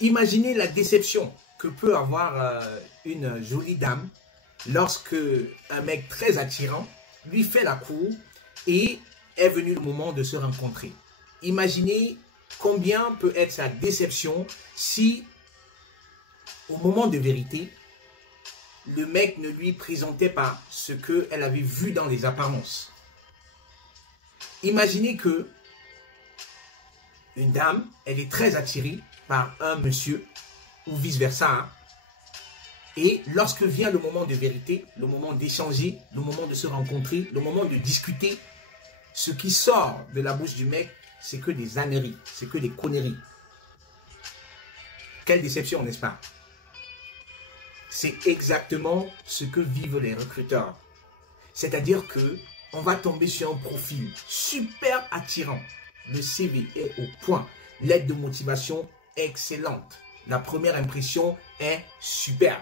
Imaginez la déception que peut avoir une jolie dame lorsque un mec très attirant lui fait la cour et est venu le moment de se rencontrer. Imaginez combien peut être sa déception si, au moment de vérité, le mec ne lui présentait pas ce qu'elle avait vu dans les apparences. Imaginez que une dame, elle est très attirée par un monsieur, ou vice-versa, hein. Et lorsque vient le moment de vérité, le moment d'échanger, le moment de se rencontrer, le moment de discuter, ce qui sort de la bouche du mec, c'est que des âneries, c'est que des conneries. Quelle déception, n'est-ce pas? C'est exactement ce que vivent les recruteurs. C'est-à-dire que on va tomber sur un profil super attirant. Le CV est au point. Lettre de motivation excellente. La première impression est superbe.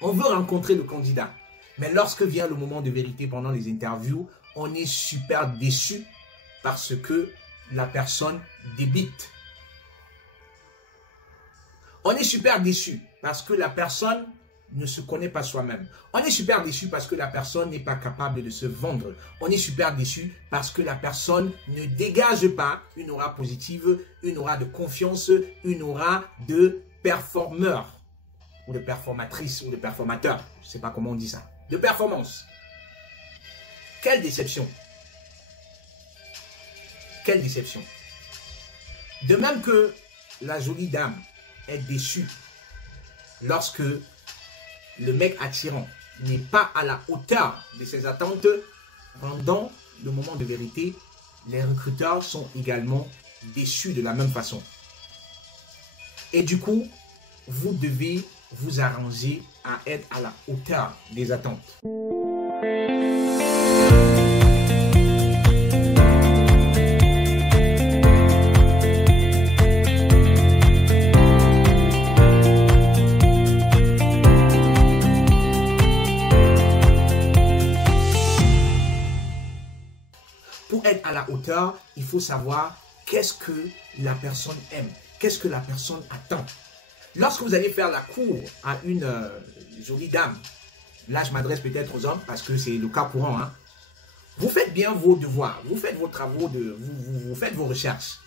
On veut rencontrer le candidat. Mais lorsque vient le moment de vérité pendant les interviews, on est super déçu parce que la personne débite. On est super déçu parce que la personne ne se connaît pas soi-même. On est super déçu parce que la personne n'est pas capable de se vendre. On est super déçu parce que la personne ne dégage pas une aura positive, une aura de confiance, une aura de performeur ou de performatrice ou de performateur. Je ne sais pas comment on dit ça. De performance. Quelle déception. Quelle déception. De même que la jolie dame est déçue lorsque le mec attirant n'est pas à la hauteur de ses attentes, pendant le moment de vérité, les recruteurs sont également déçus de la même façon. Et du coup, vous devez vous arranger à être à la hauteur des attentes. Pour être à la hauteur, il faut savoir qu'est-ce que la personne aime, qu'est-ce que la personne attend. Lorsque vous allez faire la cour à une jolie dame, là je m'adresse peut-être aux hommes parce que c'est le cas courant, hein, vous faites bien vos devoirs, vous faites vos travaux, vous faites vos recherches.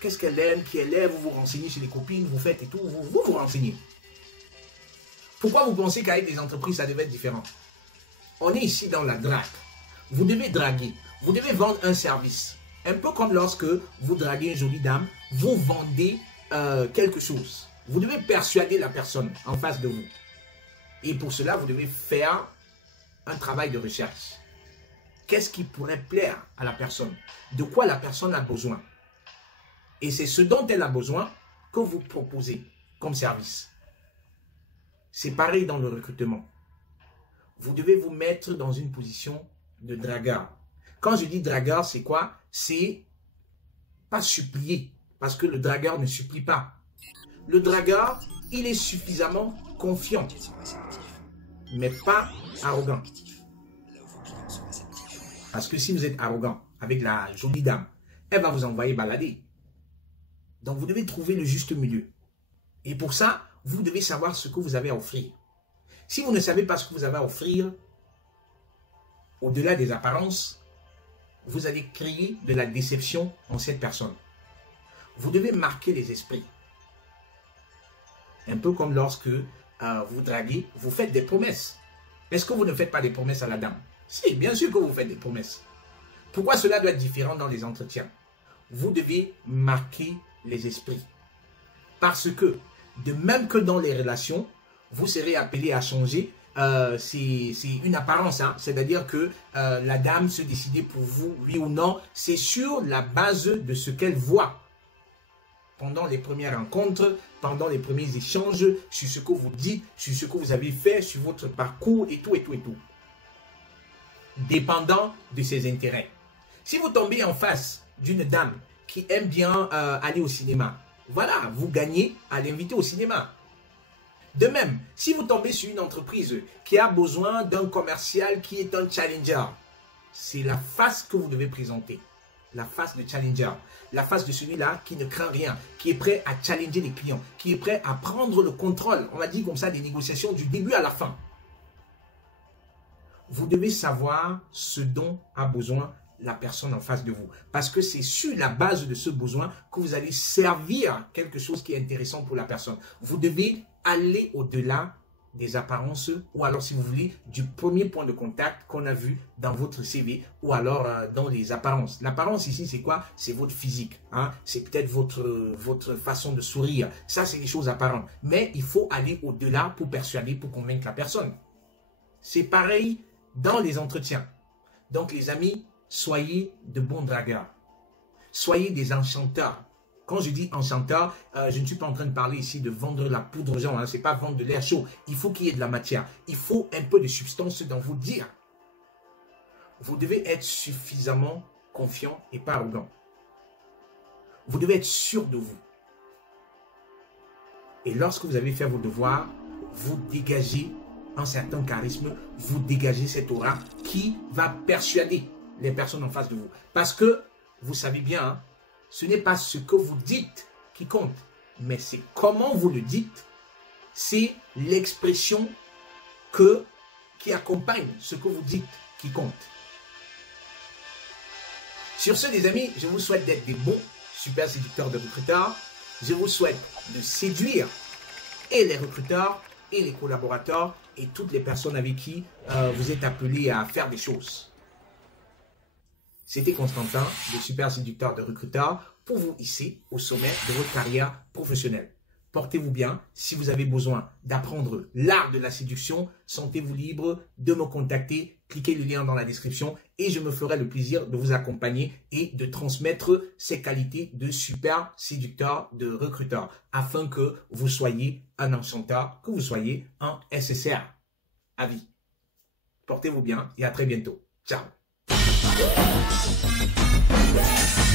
Qu'est-ce qu'elle aime, qui elle est, vous vous renseignez chez les copines, vous faites et tout, vous vous renseignez. Pourquoi vous pensez qu'avec des entreprises ça devait être différent? On est ici dans la drague. Vous devez draguer. Vous devez vendre un service. Un peu comme lorsque vous draguez une jolie dame, vous vendez quelque chose. Vous devez persuader la personne en face de vous. Et pour cela, vous devez faire un travail de recherche. Qu'est-ce qui pourrait plaire à la personne? De quoi la personne a besoin? Et c'est ce dont elle a besoin que vous proposez comme service. C'est pareil dans le recrutement. Vous devez vous mettre dans une position de dragueur. Quand je dis dragueur, c'est quoi? C'est pas supplier, parce que le dragueur ne supplie pas. Le dragueur, il est suffisamment confiant, mais pas arrogant. Parce que si vous êtes arrogant avec la jolie dame, elle va vous envoyer balader. Donc vous devez trouver le juste milieu. Et pour ça, vous devez savoir ce que vous avez à offrir. Si vous ne savez pas ce que vous avez à offrir, au-delà des apparences, vous allez créer de la déception en cette personne. Vous devez marquer les esprits. Un peu comme lorsque vous draguez, vous faites des promesses. Est-ce que vous ne faites pas des promesses à la dame? Si, bien sûr que vous faites des promesses. Pourquoi cela doit être différent dans les entretiens? Vous devez marquer les esprits. Parce que, de même que dans les relations, vous serez appelé à changer. C'est une apparence, hein. C'est-à-dire que la dame se décider pour vous, oui ou non, c'est sur la base de ce qu'elle voit pendant les premières rencontres, pendant les premiers échanges, sur ce que vous dites, sur ce que vous avez fait, sur votre parcours et tout et tout et tout. Dépendant de ses intérêts. Si vous tombez en face d'une dame qui aime bien aller au cinéma, voilà, vous gagnez à l'inviter au cinéma. De même, si vous tombez sur une entreprise qui a besoin d'un commercial qui est un challenger, c'est la face que vous devez présenter. la face de challenger, la face de celui-là qui ne craint rien, qui est prêt à challenger les clients, qui est prêt à prendre le contrôle, on va dire comme ça, des négociations du début à la fin. Vous devez savoir ce dont a besoin la personne en face de vous. Parce que c'est sur la base de ce besoin que vous allez servir quelque chose qui est intéressant pour la personne. Vous devez aller au-delà des apparences, ou alors si vous voulez, du premier point de contact qu'on a vu dans votre CV, ou alors dans les apparences. L'apparence ici, c'est quoi? C'est votre physique, hein? C'est peut-être votre façon de sourire. Ça, c'est des choses apparentes. Mais il faut aller au-delà pour persuader, pour convaincre la personne. C'est pareil dans les entretiens. Donc les amis, soyez de bons dragueurs. Soyez des enchanteurs. Quand je dis enchanteur, je ne suis pas en train de parler ici de vendre la poudre aux gens. Hein, ce n'est pas vendre de l'air chaud. Il faut qu'il y ait de la matière. Il faut un peu de substance dans vos dires. Vous devez être suffisamment confiant et pas arrogant. Vous devez être sûr de vous. Et lorsque vous avez fait vos devoirs, vous dégagez un certain charisme, vous dégagez cette aura qui va persuader les personnes en face de vous. Parce que, vous savez bien, hein, ce n'est pas ce que vous dites qui compte, mais c'est comment vous le dites. C'est l'expression qui accompagne ce que vous dites qui compte. Sur ce, les amis, je vous souhaite d'être des bons super séducteurs de recruteurs. Je vous souhaite de séduire et les recruteurs et les collaborateurs et toutes les personnes avec qui vous êtes appelés à faire des choses. C'était Constantin, le super séducteur de recruteurs, pour vous hisser au sommet de votre carrière professionnelle. Portez-vous bien. Si vous avez besoin d'apprendre l'art de la séduction, sentez-vous libre de me contacter. Cliquez le lien dans la description et je me ferai le plaisir de vous accompagner et de transmettre ces qualités de super séducteur de recruteur afin que vous soyez un enchanteur, que vous soyez un SSR à vie. Portez-vous bien et à très bientôt. Ciao. Yeah.